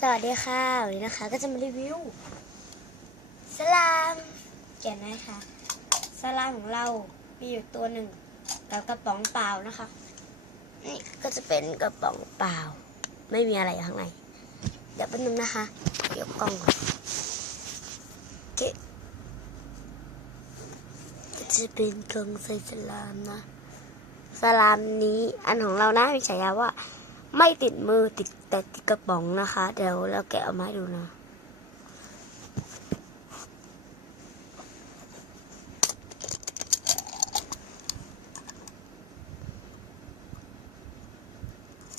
สวัสดีค่ะวันนี้นะคะก็จะมารีวิวสลามแกะนะคะสลามของเรามีอยู่ตัวหนึ่งกับกระป๋องเปล่านะคะนี่ก็จะเป็นกระป๋องเปล่าไม่มีอะไรอยู่ข้างในเดี๋ยวแป๊บนึงนะคะยกกล้องก่อนก็จะเป็นกล่องใส่สลามนะสลามนี้อันของเรานะมีฉายาว่าไม่ติดมือติดแต่ติดกระป๋องนะคะเดี๋ยวเราแกะออกมาให้ดูนะ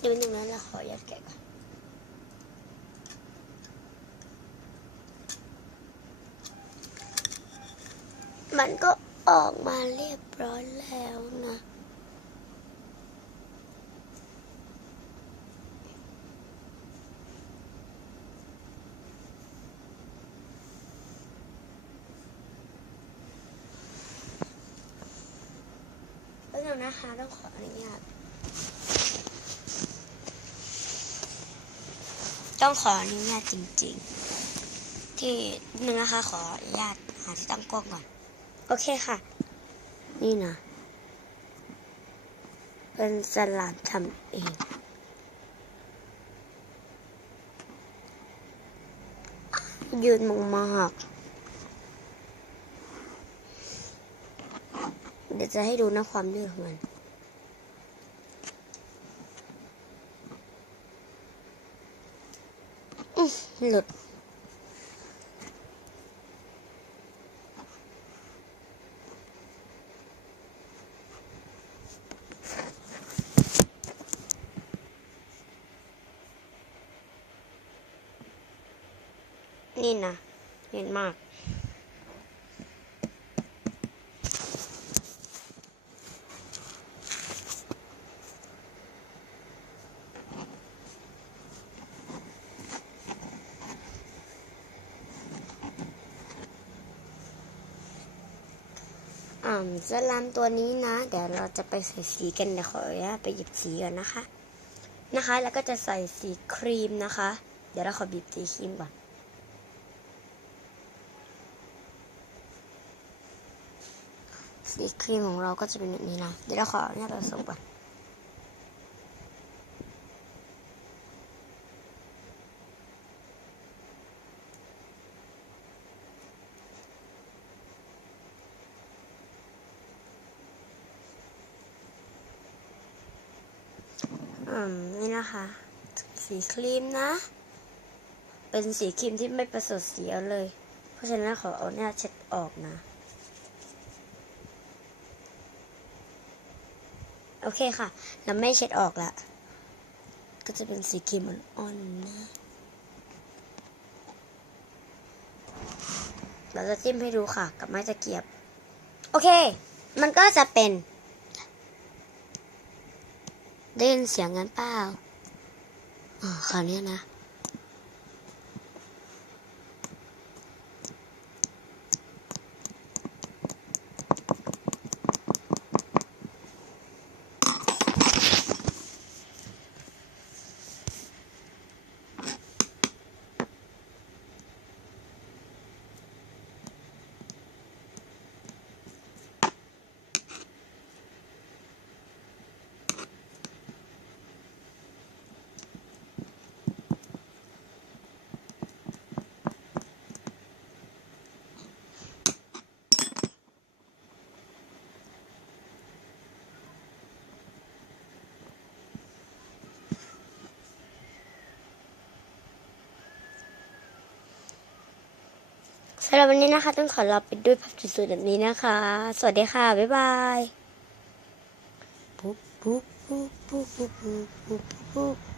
ดูหนึ่งนั้นเราขอยัดแกะก่อนมันก็ออกมาเรียบร้อยแล้วนะแล้วเดี๋ยวนะคะต้องขออนุญาตจริงๆที่นึงนะคะขออนุญาตหาที่ตั้งกล้องก่อนโอเคค่ะนี่นะเป็นสลามทำเองยืนมากเดี๋ยวจะให้ดูนะความยืดของมันหลุดนี่นะเห็นมากสลามตัวนี้นะเดี๋ยวเราจะไปใส่สีกันเดี๋ยวขออนุญาตไปหยิบสีก่อนนะคะแล้วก็จะใส่สีครีมนะคะเดี๋ยวเราขอบีบสีครีมก่อนสีครีมของเราก็จะเป็นแบบนี้นะเดี๋ยวเราขออนุญาตผสมก่อนนี่นะคะสีครีมนะเป็นสีครีมที่ไม่ประสดสีเอาเลยเพราะฉะนั้นขอเอาเนี่ยเช็ดออกนะโอเคค่ะเราไม่เช็ดออกละก็จะเป็นสีครีมอ่อนๆนะเราจะจิ้มให้ดูค่ะกับไม้ตะเกียบโอเคมันก็จะเป็นได้ยินเสียงกันเปล่าคราวนี้นะสำหรับวันนี้นะคะต้องขอลาไปด้วยภาพสวยๆแบบนี้นะคะสวัสดีค่ะบ๊ายบายปุ๊บปุ๊บปุ๊บปุ๊บปุ๊บปุ๊บปุ๊บ